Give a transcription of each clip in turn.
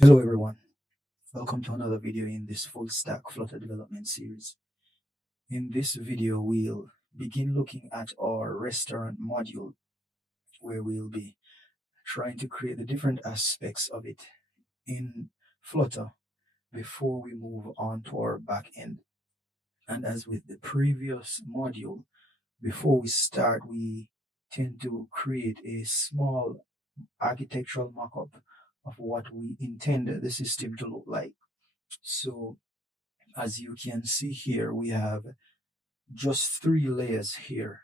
Hello everyone, welcome to another video in this full stack Flutter development series. In this video we'll begin looking at our restaurant module where we'll be trying to create the different aspects of it in Flutter before we move on to our back end. And as with the previous module, before we start we tend to create a small architectural mockup of what we intend the system to look like. So as you can see here, we have just three layers here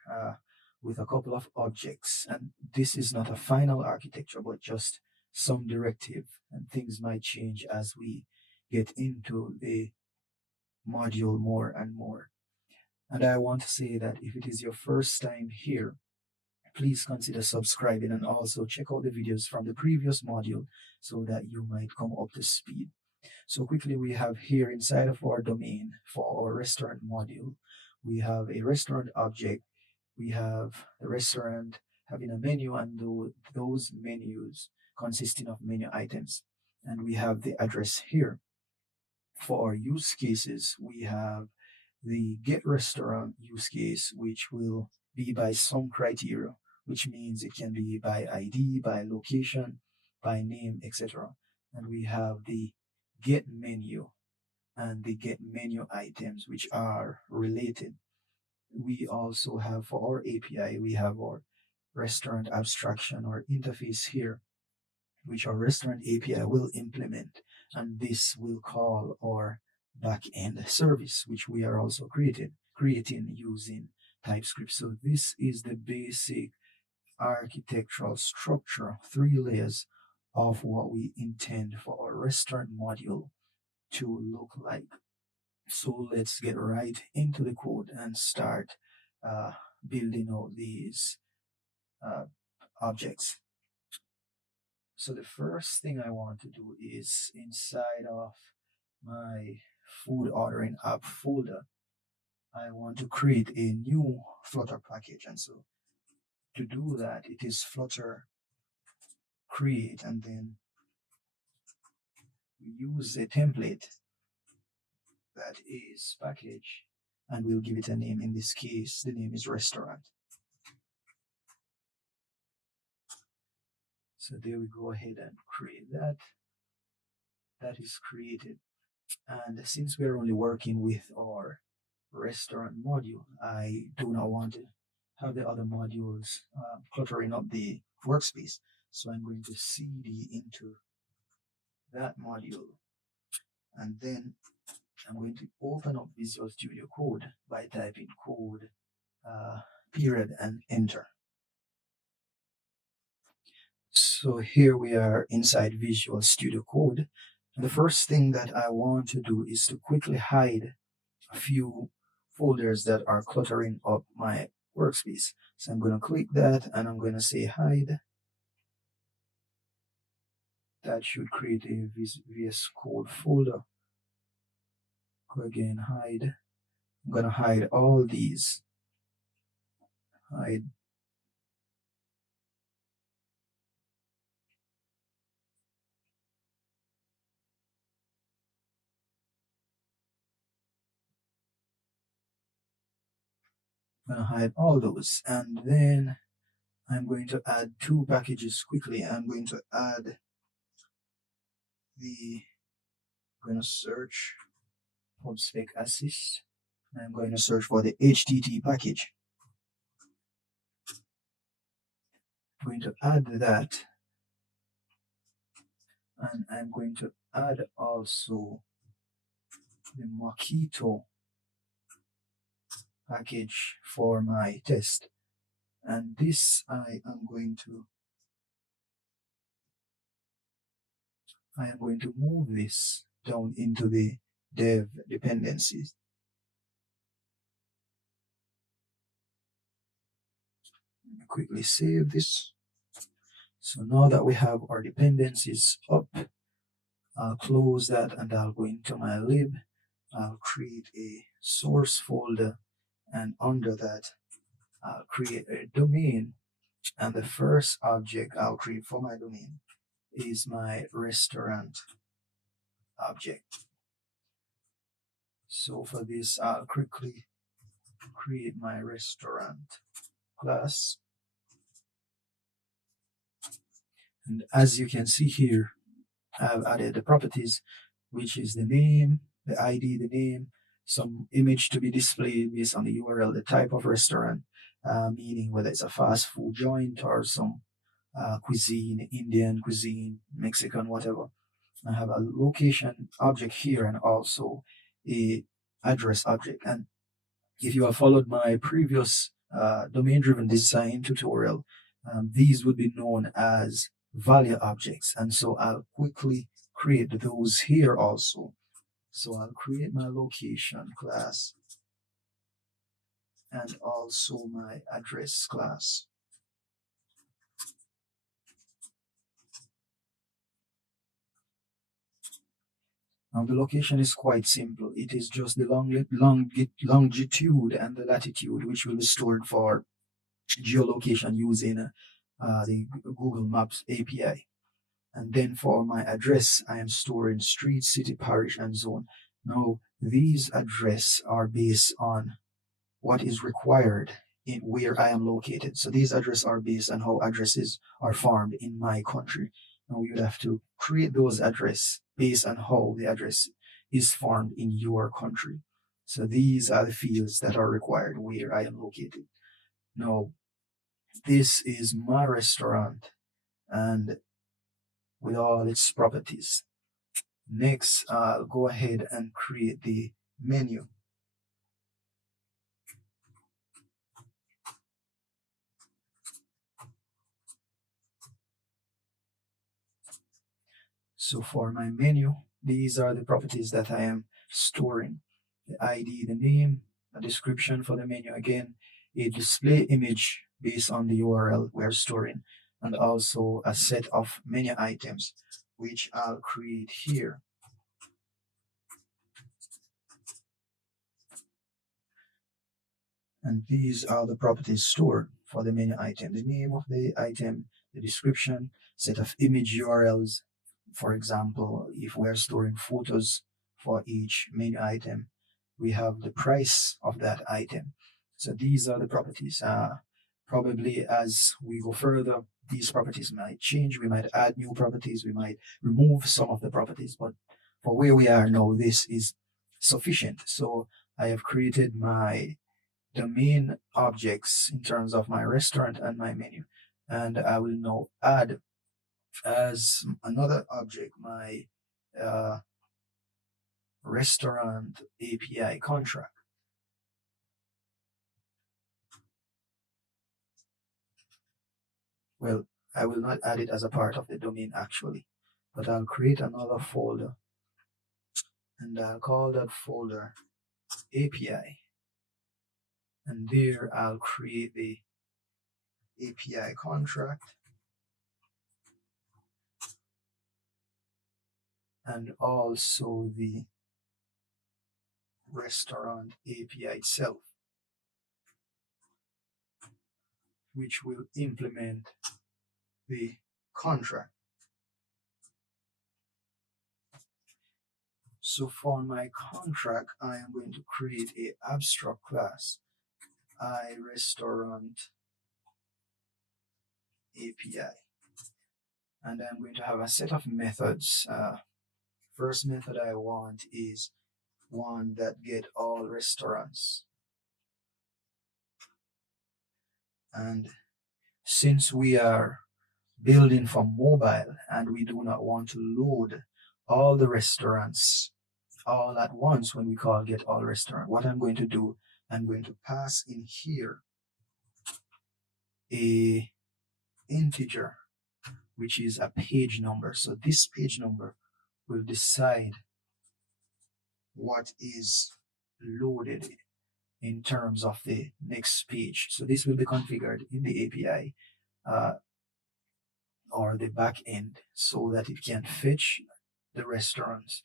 with a couple of objects. And this is not a final architecture, but just some directive. And things might change as we get into the module more and more. And I want to say that if it is your first time here, please consider subscribing and also check out the videos from the previous module so that you might come up to speed. So quickly, we have here inside of our domain for our restaurant module, we have a restaurant object. We have the restaurant having a menu and those menus consisting of menu items. And we have the address here. For our use cases, we have the get restaurant use case, which will be by some criteria, which means it can be by ID, by location, by name, etc. And we have the get menu and the get menu items, which are related. We also have for our API, we have our restaurant abstraction or interface here, which our restaurant API will implement, and this will call our backend service, which we are also creating using TypeScript. So this is the basic architectural structure, three layers of what we intend for our restaurant module to look like. So let's get right into the code and start building out these uh, objects. So the first thing I want to do is inside of my food ordering app folder, I want to create a new Flutter package. And so to do that, it is Flutter create, and then we use a template that is package, and we'll give it a name. In this case, the name is restaurant. So there we go ahead and create that. That is created. And since we're only working with our restaurant module, I do not want to have the other modules cluttering up the workspace. So I'm going to cd into that module. And then I'm going to open up Visual Studio Code by typing code period and enter. So here we are inside Visual Studio Code. And the first thing that I want to do is to quickly hide a few folders that are cluttering up my workspace. So I'm going to click that and I'm going to say hide. That should create a VS Code folder. Go again, hide. I'm going to hide all these. Hide. I'm going to hide all those. And then I'm going to add two packages quickly. I'm going to add I'm going to search PubSpec assist. I'm going to search for the HTT package. I'm going to add that. And I'm going to add also the Mockito package for my test. And this I am going to move this down into the dev dependencies. Quickly save this. So now that we have our dependencies up, I'll close that and I'll go into my lib. I'll create a source folder, and under that I'll create a domain, and the first object I'll create for my domain is my restaurant object. So for this, I'll quickly create my restaurant class. And as you can see here, I've added the properties, which is the name, the ID, the name, some image to be displayed based on the URL, the type of restaurant, meaning whether it's a fast food joint or some cuisine, Indian cuisine, Mexican, whatever. I have a location object here and also a address object. And if you have followed my previous domain-driven design tutorial, these would be known as value objects. And so I'll quickly create those here also. So I'll create my location class and also my address class. Now the location is quite simple. It is just the longitude and the latitude, which will be stored for geolocation using the Google Maps API. And then for my address, I am storing street, city, parish, and zone. Now these addresses are based on what is required in where I am located. So these addresses are based on how addresses are formed in my country. Now you would have to create those addresses based on how the address is formed in your country. So these are the fields that are required where I am located. Now this is my restaurant and with all its properties. Next, I'll go ahead and create the menu. So for my menu, these are the properties that I am storing. The ID, the name, a description for the menu again, a display image based on the URL we're storing, and also a set of menu items, which I'll create here. And these are the properties stored for the menu item. The name of the item, the description, set of image URLs. For example, if we're storing photos for each menu item, we have the price of that item. So these are the properties. Probably as we go further, these properties might change. We might add new properties. We might remove some of the properties. But for where we are now, this is sufficient. So I have created my domain objects in terms of my restaurant and my menu. And I will now add as another object my restaurant API contract. Well, I will not add it as a part of the domain actually, but I'll create another folder and I'll call that folder API. And there I'll create the API contract and also the restaurant API itself, which will implement the contract. So for my contract, I am going to create a abstract class, iRestaurant API. And I'm going to have a set of methods. First method I want is one that get all restaurants. And since we are building for mobile and we do not want to load all the restaurants all at once when we call get all restaurant, what I'm going to do, I'm going to pass in here a integer, which is a page number. So this page number will decide what is loaded in terms of the next page. So this will be configured in the API or the back end so that it can fetch the restaurants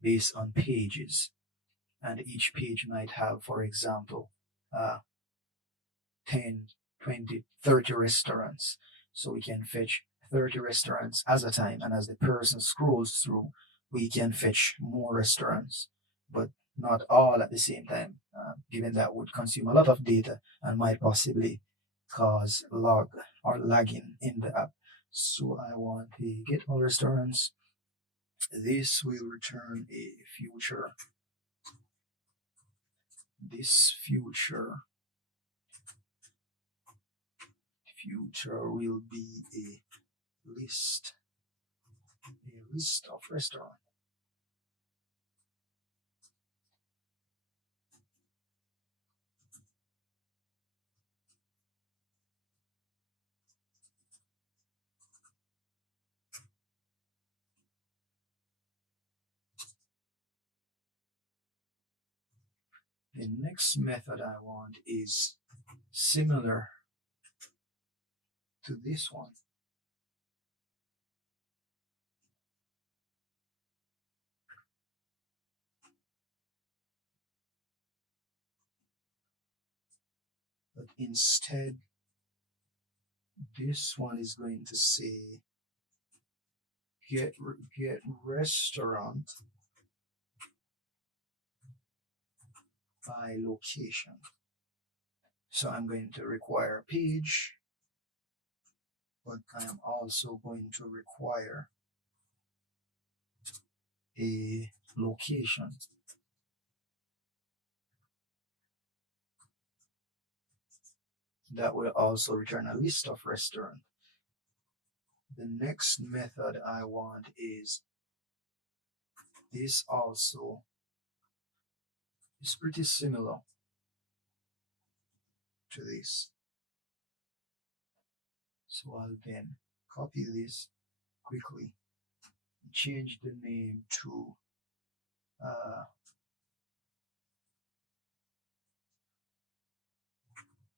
based on pages. And each page might have, for example, 10, 20, 30 restaurants. So we can fetch 30 restaurants at a time. And as the person scrolls through, we can fetch more restaurants, but not all at the same time, given that would consume a lot of data and might possibly cause log or lagging in the app. So I want to get all restaurants. This will return a future. This future will be a list of restaurants. The next method I want is similar to this one. But instead, this one is going to say get restaurant by location. So I'm going to require a page, but I am also going to require a location. That will also return a list of restaurants. The next method I want is this also is pretty similar to this. So I'll then copy this quickly, change the name to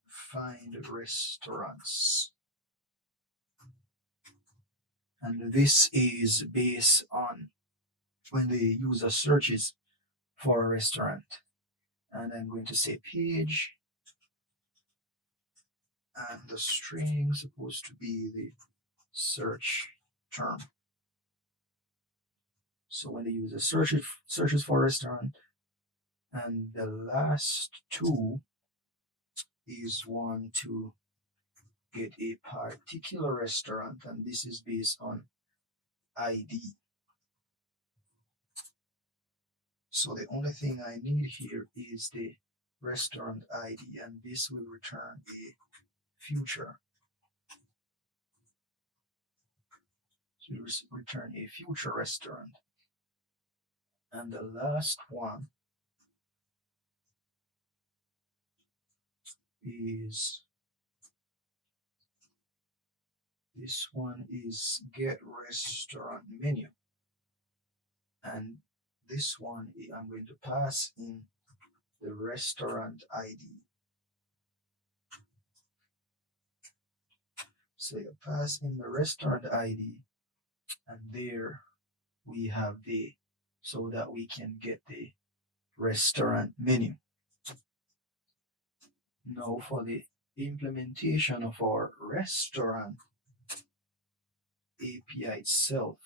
find restaurants. And this is based on when the user searches for a restaurant. And I'm going to say page, and the string is supposed to be the search term. So when the user searches for a restaurant, and the last two is one to get a particular restaurant, and this is based on ID. So the only thing I need here is the restaurant ID, and this will return a future. So it will return a future restaurant. And the last one is this one is get restaurant menu, and this one I'm going to pass in the restaurant ID. So you pass in the restaurant ID, and there we have the, so that we can get the restaurant menu. Now for the implementation of our restaurant API itself,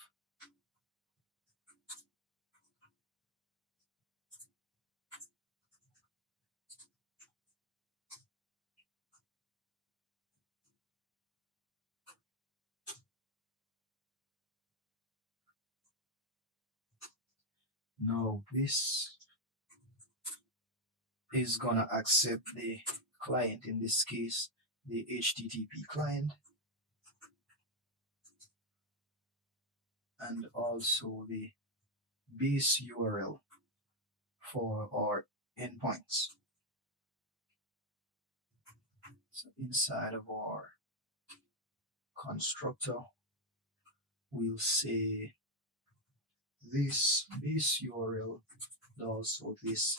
now this is gonna accept the client, in this case the HTTP client, and also the base URL for our endpoints. So inside of our constructor, we'll say this base URL and also this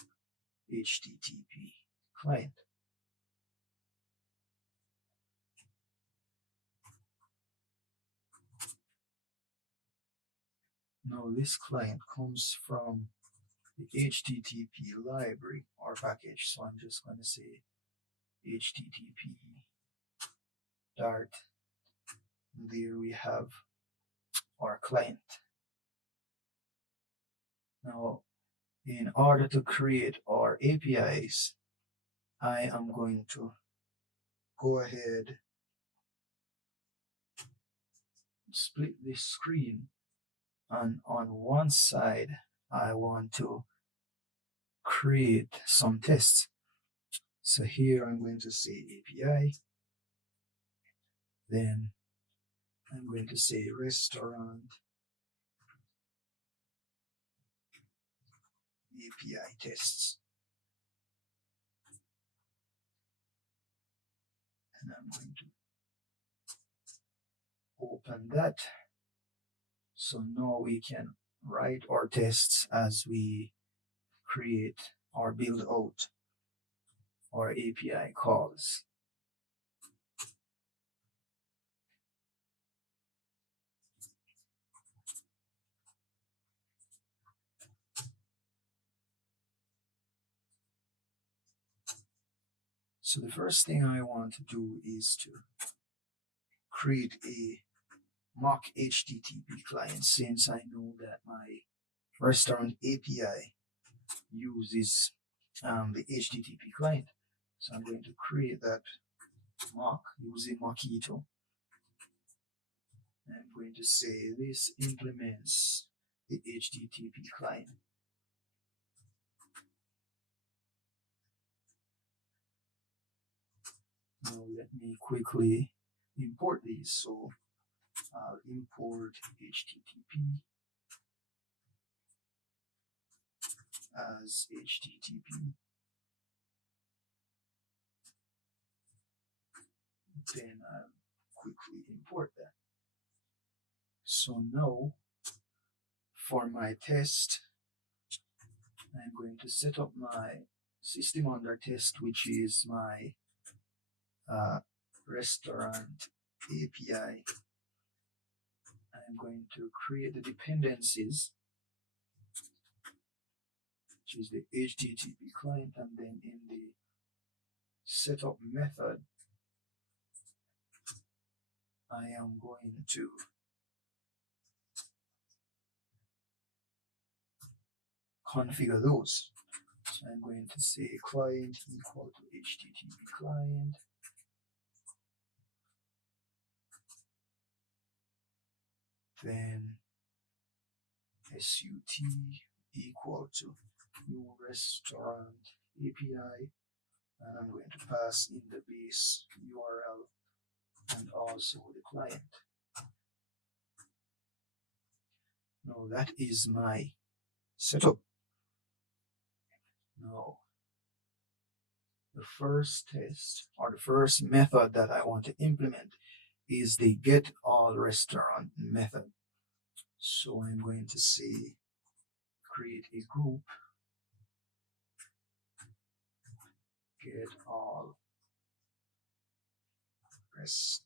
HTTP client. Now this client comes from the HTTP library or package, so I'm just going to say HTTP dart. There we have our client. Now, in order to create our APIs, I am going to go ahead, split this screen, and on one side, I want to create some tests. So here I'm going to say API, then I'm going to say restaurant API tests. And I'm going to open that. So now we can write our tests as we create or build out our API calls. So the first thing I want to do is to create a mock HTTP client, since I know that my restaurant API uses the HTTP client. So I'm going to create that mock using Mockito. I'm going to say this implements the HTTP client. Now let me quickly import these. So I'll import HTTP as HTTP. Then I'll quickly import that. So now for my test, I'm going to set up my system under test, which is my restaurant API. I'm going to create the dependencies, which is the HTTP client, and then in the setup method, I am going to configure those. So I'm going to say client equal to HTTP client. Then SUT equal to new restaurant API, and I'm going to pass in the base URL and also the client. Now that is my setup. Now the first test or the first method that I want to implement is the get all restaurant method. So I'm going to say create a group, get all restaurants.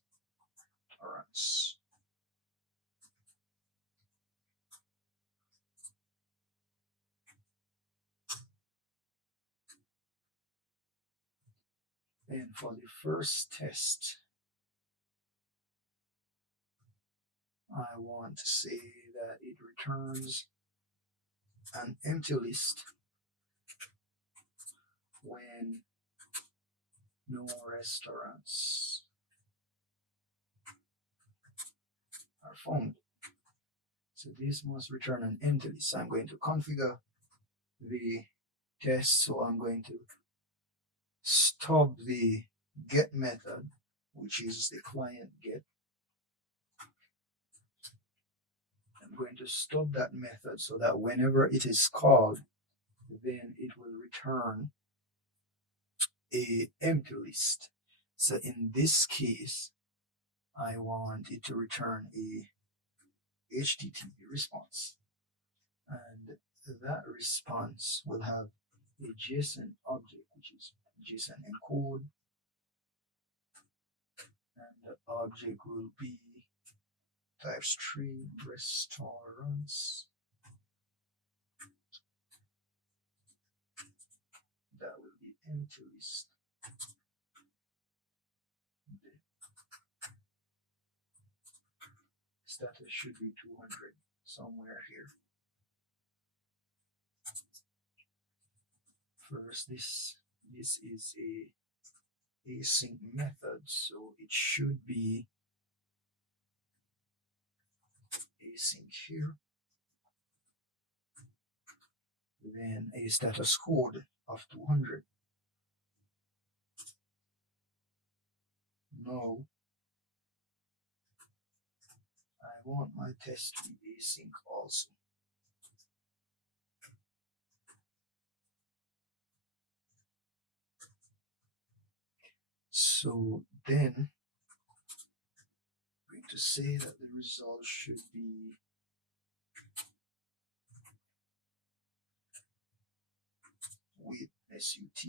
And for the first test, I want to say that it returns an empty list when no restaurants are found. So this must return an empty list. I'm going to configure the test, so I'm going to stop the get method, which is the client get. I'm going to stop that method so that whenever it is called, then it will return a empty list. So in this case, I want it to return a HTTP response, and that response will have a JSON object, which is JSON encode, and the object will be type string restaurants. That will be empty list. The status should be 200 somewhere here. First, this is a async method, so it should be async here. Then a status code of 200. No, I want my test to be async also. So then I'm going to say that the result should be with SUT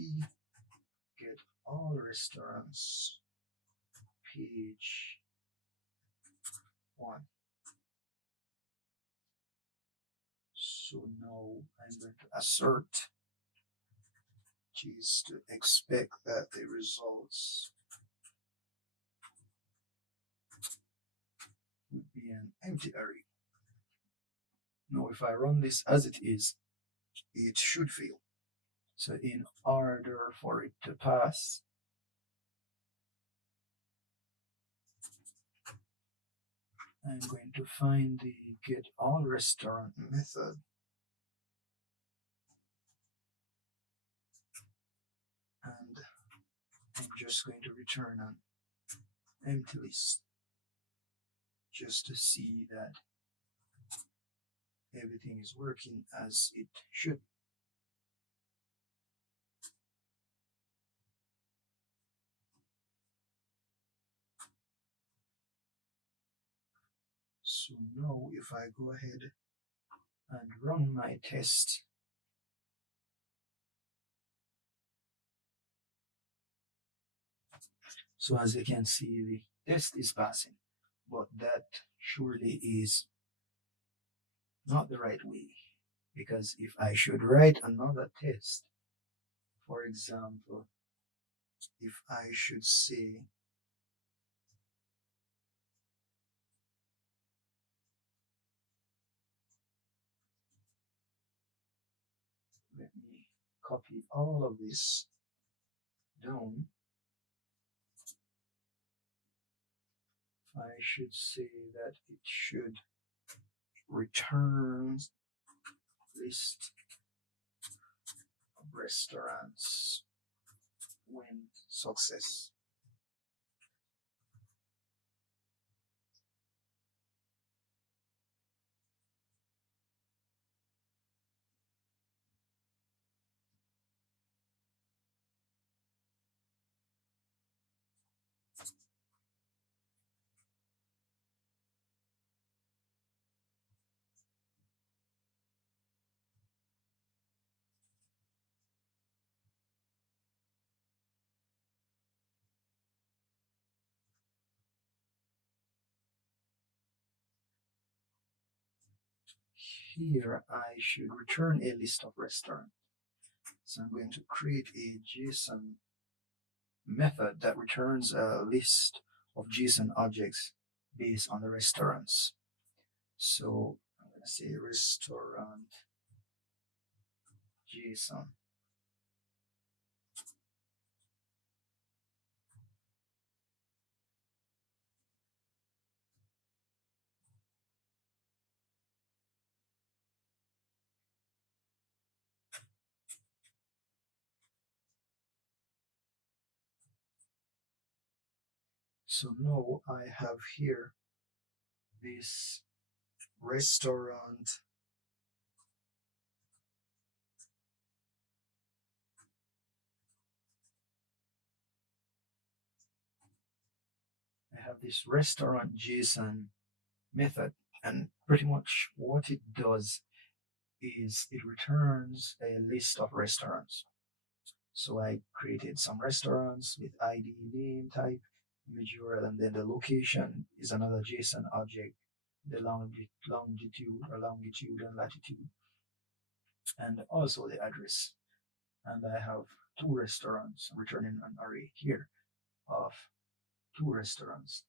get all restaurants page 1. So now I'm going to assert, which is to expect that the results would be an empty array. Now if I run this as it is, it should fail. So in order for it to pass, I'm going to find the get all restaurant method and I'm just going to return an empty list just to see that everything is working as it should. So now if I go ahead and run my test, so as you can see, the test is passing, but that surely is not the right way, because if I should write another test, for example, if I should say let me copy all of this down, I should say that it should return list of restaurants when success. Here I should return a list of restaurants. So I'm going to create a JSON method that returns a list of JSON objects based on the restaurants. So I'm going to say restaurant JSON. So now I have here this restaurant JSON method, and pretty much what it does is it returns a list of restaurants. So I created some restaurants with ID, name, type, image URL, and then the location is another JSON object, the longitude and latitude, and also the address. And I have 2 restaurants returning an array here of 2 restaurants.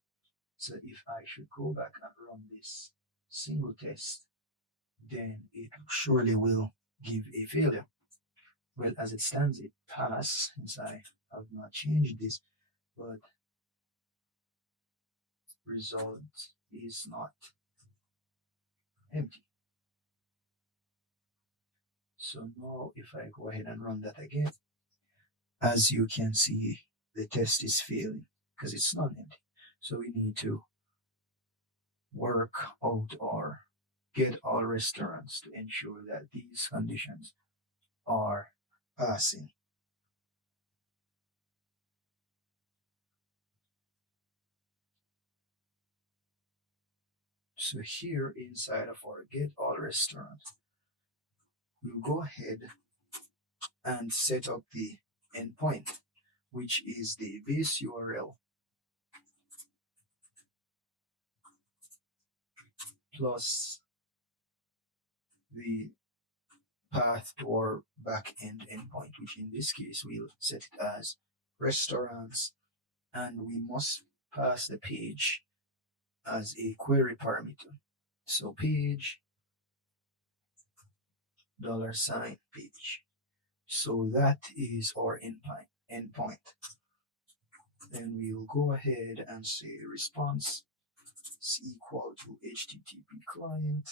So if I should go back and run this single test, then it surely will give a failure. Well, as it stands, it pass, since I have not changed this, but result is not empty. So now if I go ahead and run that again, as you can see, the test is failing because it's not empty. So we need to work out or get all restaurants to ensure that these conditions are passing. So here inside of our get all restaurant, we'll go ahead and set up the endpoint, which is the base URL plus the path to our backend endpoint, which in this case we'll set it as restaurants, and we must pass the page as a query parameter. So page $page. So that is our endpoint. Then we'll go ahead and say response is equal to HTTP client,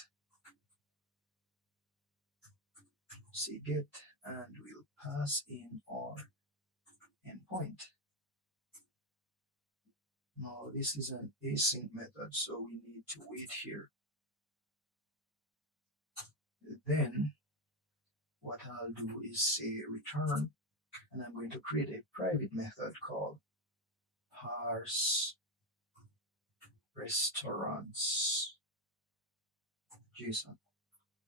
say get, and we'll pass in our endpoint. Now this is an async method, so we need to wait here. Then what I'll do is say return, and I'm going to create a private method called parse restaurants JSON,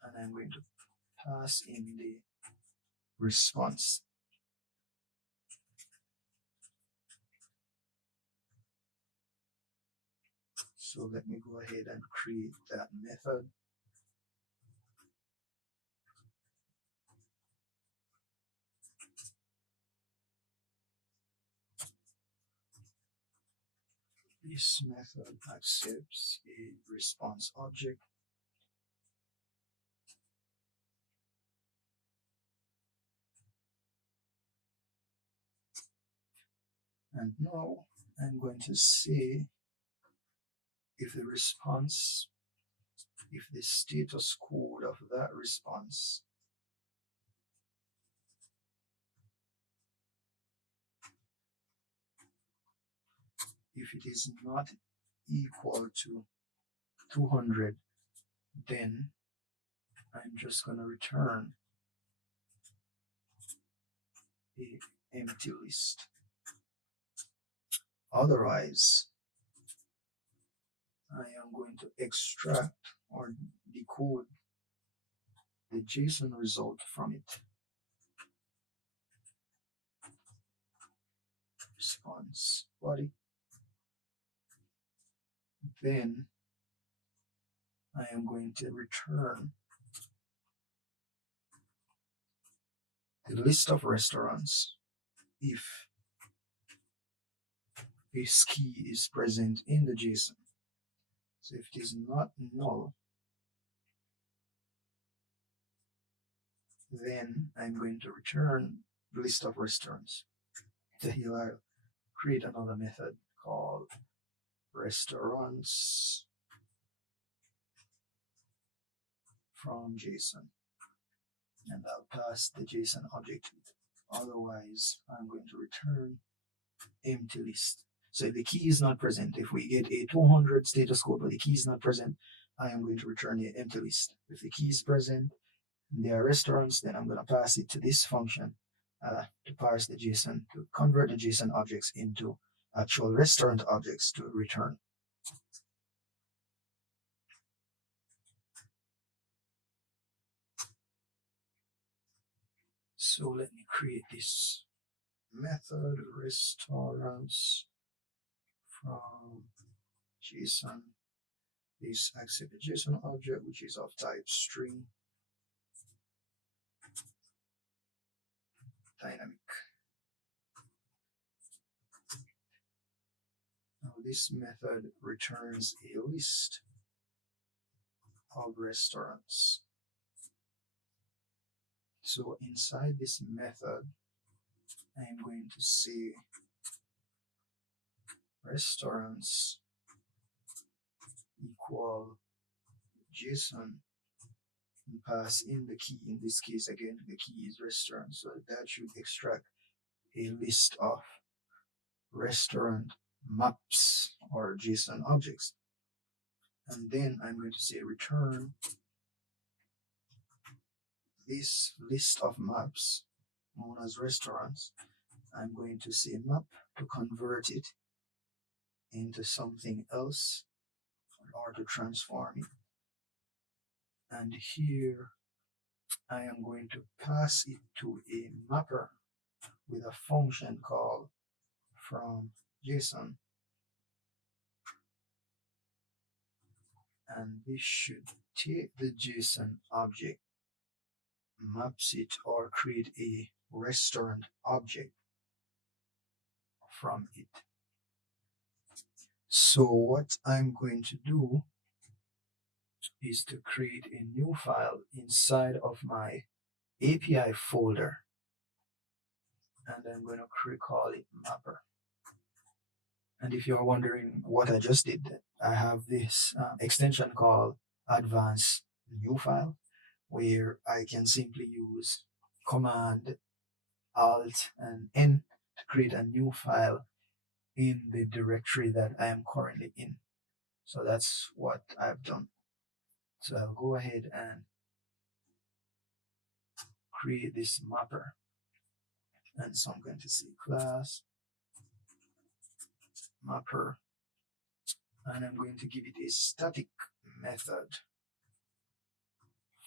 and I'm going to pass in the response. So let me go ahead and create that method. This method accepts a response object. And now I'm going to say if the response, if the status code of that response if it is not equal to 200, then I'm just going to return a empty list. Otherwise, I am going to extract or decode the JSON result from it. Response body. Then I am going to return the list of restaurants if this key is present in the JSON. So if it is not null, then I'm going to return the list of restaurants. So here I'll create another method called restaurants from JSON, and I'll pass the JSON object to it. Otherwise, I'm going to return empty list. So if the key is not present, if we get a 200 status code but the key is not present, I am going to return an empty list. If the key is present and there are restaurants, then I'm going to pass it to this function to parse the JSON, to convert the JSON objects into actual restaurant objects to return. So let me create this method restaurants from JSON. This accept the JSON object, which is of type string dynamic. Now this method returns a list of restaurants. So inside this method, I'm going to say restaurants equal JSON and pass in the key. In this case, again, the key is restaurant, so that should extract a list of restaurant maps or JSON objects. And then I'm going to say return this list of maps known as restaurants. I'm going to say map to convert it into something else or to transform it. And here I am going to pass it to a mapper with a function called from JSON, and this should take the JSON object, maps it, or create a restaurant object from it. So what I'm going to do is to create a new file inside of my API folder, and I'm going to call it mapper. And if you're wondering what I just did, I have this extension called advanced new file, where I can simply use Command Alt and N to create a new file in the directory that I am currently in. So that's what I've done. So I'll go ahead and create this mapper. And so I'm going to say class mapper, and I'm going to give it a static method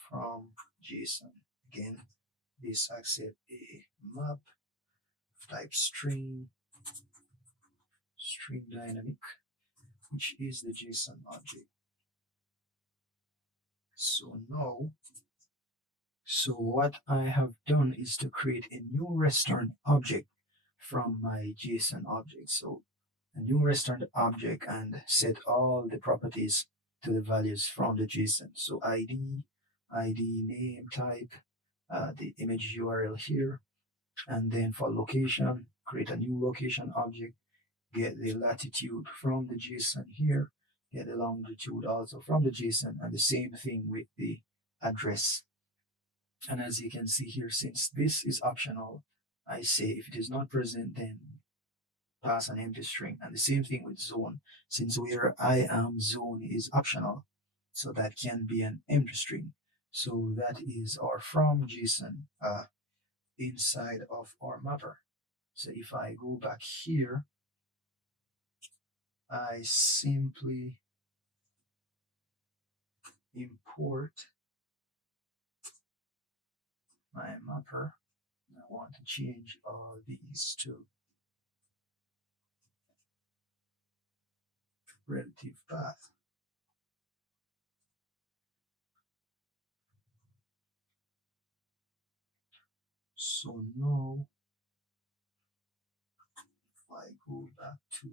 from JSON. Again, this accept a map type string dynamic, which is the JSON object. So what I have done is to create a new restaurant object from my JSON object. So a new restaurant object, and set all the properties to the values from the JSON. So ID name, type, the image URL here, and then for location, create a new location object, get the latitude from the JSON here, get the longitude also from the JSON, and the same thing with the address. And as you can see here, since this is optional, I say if it is not present, then pass an empty string. And the same thing with zone, since where I am zone is optional, so that can be an empty string. So that is our from JSON inside of our mapper. So if I go back here, I simply import my mapper. I want to change all these to relative path. So now if I go back to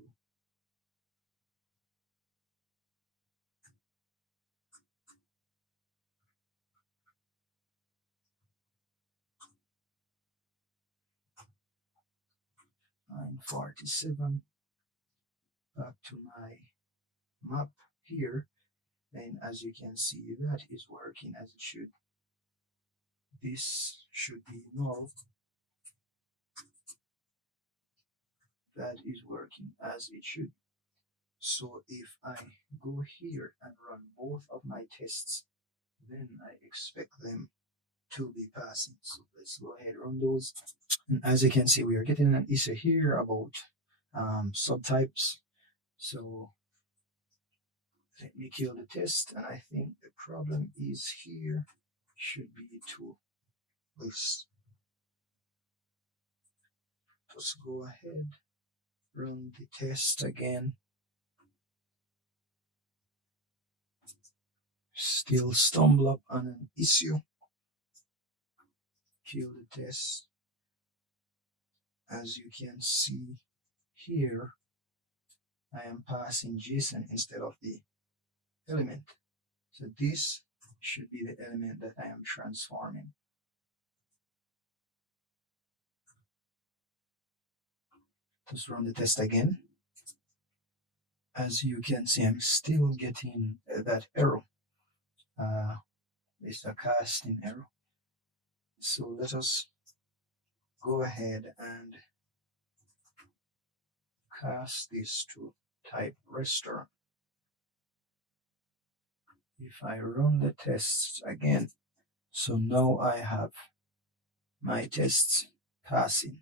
line 47, back to my map here, then as you can see, that is working as it should. This should be null. That is working as it should. So if I go here and run both of my tests, then I expect them to be passing. So let's go ahead and run those. And as you can see, we are getting an issue here about subtypes. So let me kill the test, and I think the problem is here, should be to this. Just go ahead, run the test again. Still stumble up on an issue. Kill the test. As you can see here, I am passing JSON instead of the element. So this should be the element that I am transforming. Just run the test again. As you can see, I'm still getting that error. It's a casting error. So let us go ahead and cast this to type restaurant. If I run the tests again, so now I have my tests passing.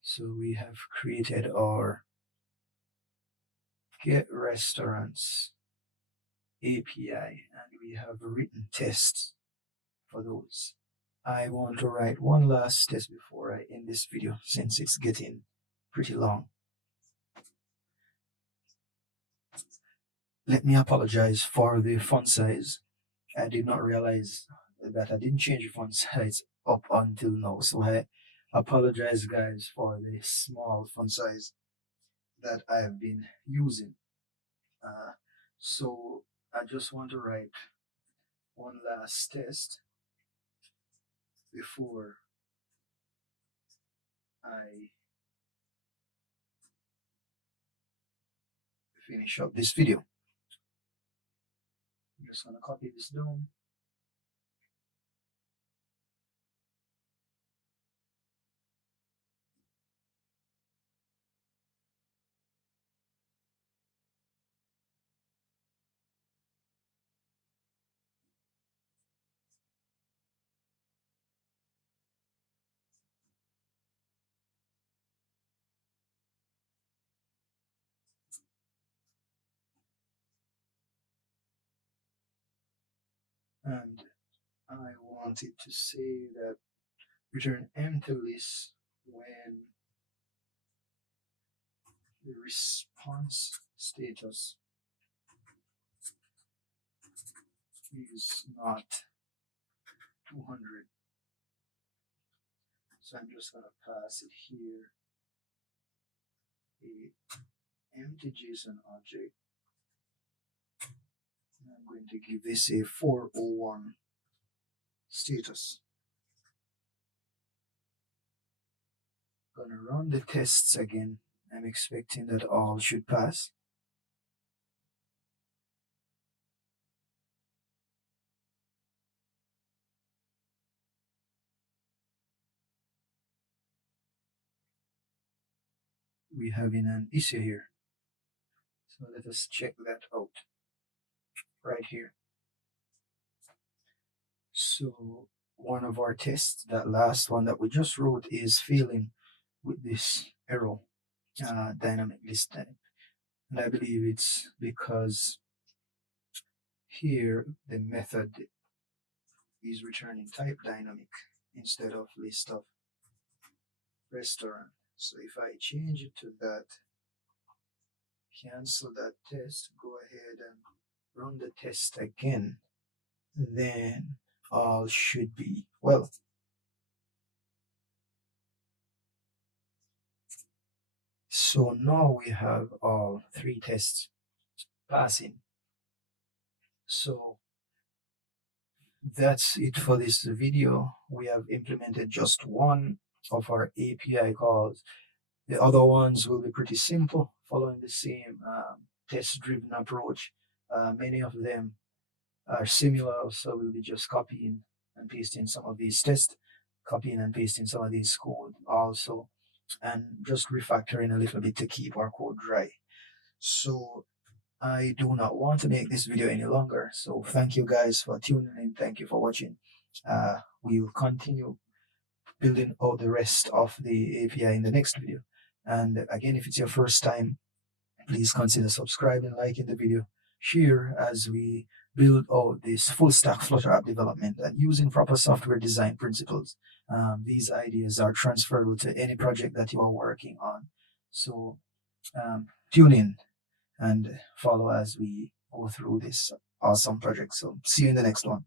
So we have created our get restaurants API and we have written tests for those. I want to write one last test before I end this video since it's getting pretty long. Let me apologize for the font size. I did not realize that I didn't change the font size up until now, so I apologize guys for the small font size that I've been using. So I just want to write one last test before I finish up this video. I'm just going to copy this down. And I wanted to say that return empty list when the response status is not 200. So I'm just going to pass it here a empty JSON object. And I'm going to give this a 401 status. Gonna run the tests again. I'm expecting that all should pass. We're having an issue here. So let us check that out right here. So one of our tests, that last one that we just wrote, is failing with this arrow dynamic list type. And I believe it's because here the method is returning type dynamic instead of list of restaurant. So if I change it to that, cancel that test, go ahead and run the test again, then all should be well. So now we have all three tests passing. So that's it for this video. We have implemented just one of our API calls. The other ones will be pretty simple, following the same test-driven approach. Many of them are similar, so we'll be just copying and pasting some of these tests, copying and pasting some of these code also, and just refactoring a little bit to keep our code dry. So I do not want to make this video any longer, so thank you guys for tuning in. Thank you for watching. We will continue building out the rest of the API in the next video. And again, if it's your first time, please consider subscribing, liking the video, share as we build out this full stack Flutter app development and using proper software design principles. These ideas are transferable to any project that you are working on. So tune in and follow as we go through this awesome project. So see you in the next one.